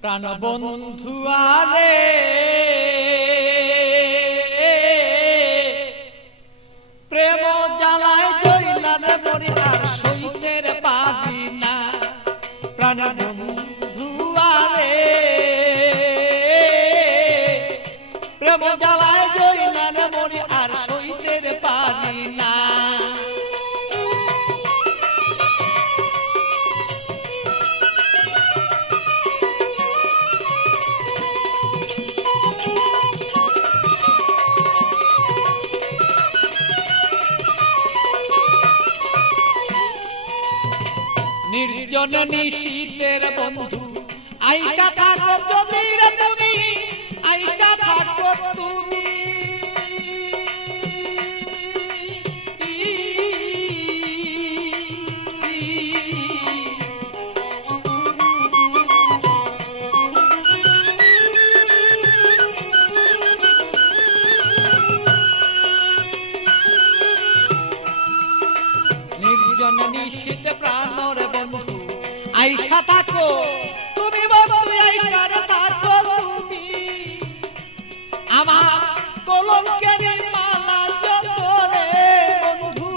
প্রাণ বন্ধু আরে প্রেম জ্বালায় জইলার মরি আর সইতের পারি না। প্রাণ বন্ধু আরে প্রেম জ্বালায় জইলার মরি আর সইতের পারি না। নির্জন নিশীতের বন্ধু আইসা থাকো যদি রে তুমি, আইসা থাকো তুমি। নির্জন নিশীত প্রাণর বন্ধু আইসা থাকো তুমি, বন্ধু আইসা থাকো তুমি। আমার কলঙ্কের মালা যত রে বন্ধু,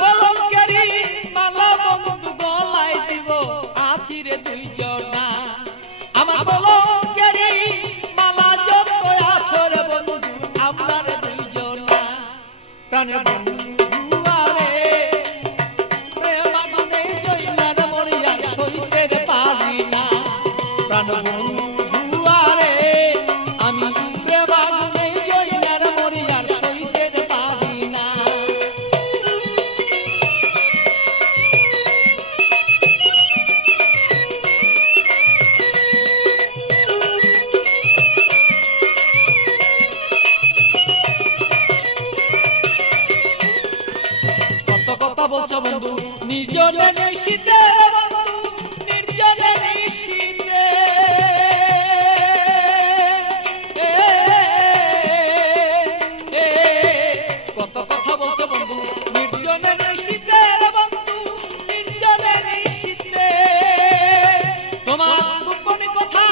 কলঙ্কের মালা বন্ধু গলায় দিব আছি রে দুইজনা। আমার কলঙ্কের মালা যত আছো রে বন্ধু আমরা রে দুইজনা। প্রাণের বন্ধু বন্ধু আরে আমি প্রেমাগুনে জইলার মরি আর সইতে পারি না। কত কথা বলছো বন্ধু নিজনে নিশিতে বন্ধু, নির্জনে নিশিতে কত কথা বলছো বন্ধু নির্জনে নিশিতে বন্ধু, নির্জনে নিশিতে। তোমার গোপন কথা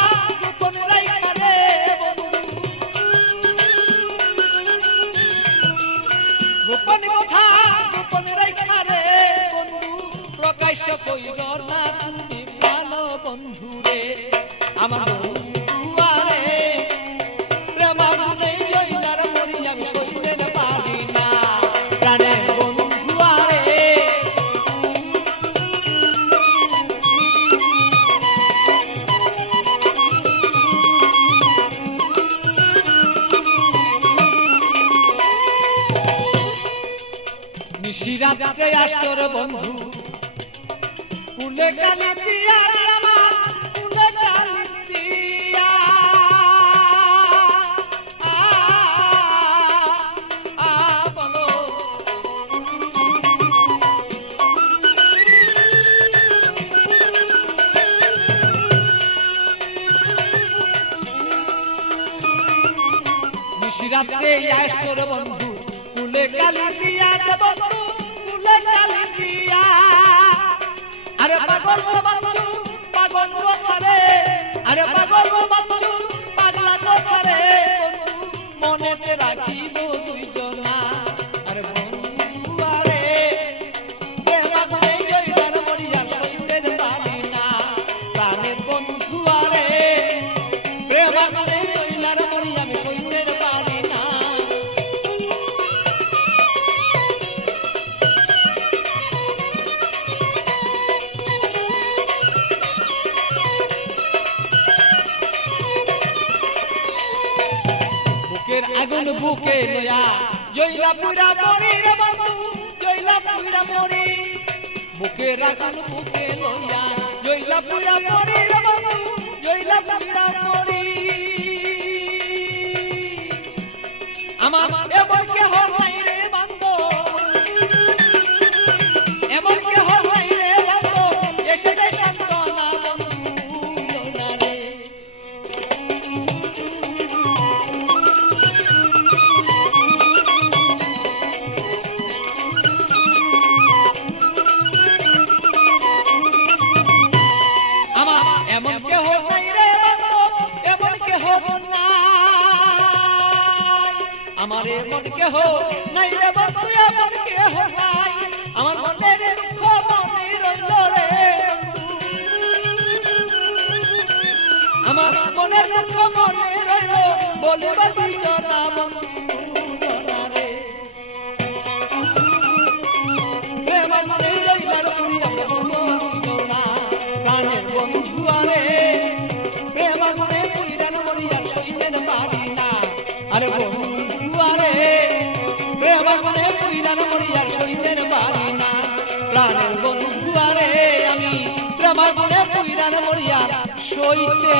গোপন রাইখা রে বন্ধু, গোপন কথা গোপন রাইখা রে বন্ধু। প্রকাশ্য কইর না তুমি প্রাণ বন্ধু রে। আমার বন্ধু আরে প্রেমাগুনে জইলার মরি আমি সইতে পারি না। প্রাণের বন্ধু আরে নিশিরাতে আসর বন্ধু কুলে কালি দিয়া আমার কুলে কালি দিয়া। বলো নিশিরাতে আসর বন্ধু কুলে কালি দিয়া বন্ধু, কুলে কালি দিয়া। আরে পাগল বাচ্চু পাগল কথা রে, আরে পাগল বাচ্চু পাগলা কথা রে বন্ধু মনেতে রাখিব দুইজনা। আরে বন্ধু আরে প্রেমাগুনে জইলার মরি আর সইতে পারি না। প্রাণের বন্ধু আরে প্রেমাগুনে জইলার মরি আমি সইতে পারি না। বুকের আগুন বুকে লয়া জইলা পুরা মরি রে বন্ধু, জইলা পুরা মরি। বুকের আগুন বুকে লয়া জইলা পুরা মরি রে বন্ধু, জইলা পুরা মরি। আমার এমন কেহ নাই রে বন্ধু, এমন কেহ নাই রে বন্ধু এসে দে সান্তনা বন্ধু না রে। আমারে মন কেহ নাই রে বন্ধু আপন কেহ নাই আমার মনের দুঃখ মনে রইল রে বন্ধু আমার মনের দুঃখ মনে রইল বলিবা দুইজনা বন্ধু জনা রে প্রেম মনে জইলার পুরি আমরা দুইজনা গানের বন্ধু আরে প্রেম মনে পুইরান মরিয়া সইতেন পারি না আরে বন্ধু আরে প্রেম মনে পুইরান মরিয়া সইতেন পারি না প্রাণের বন্ধু আরে আমি প্রেম মনে পুইরান মরিয়া সইতে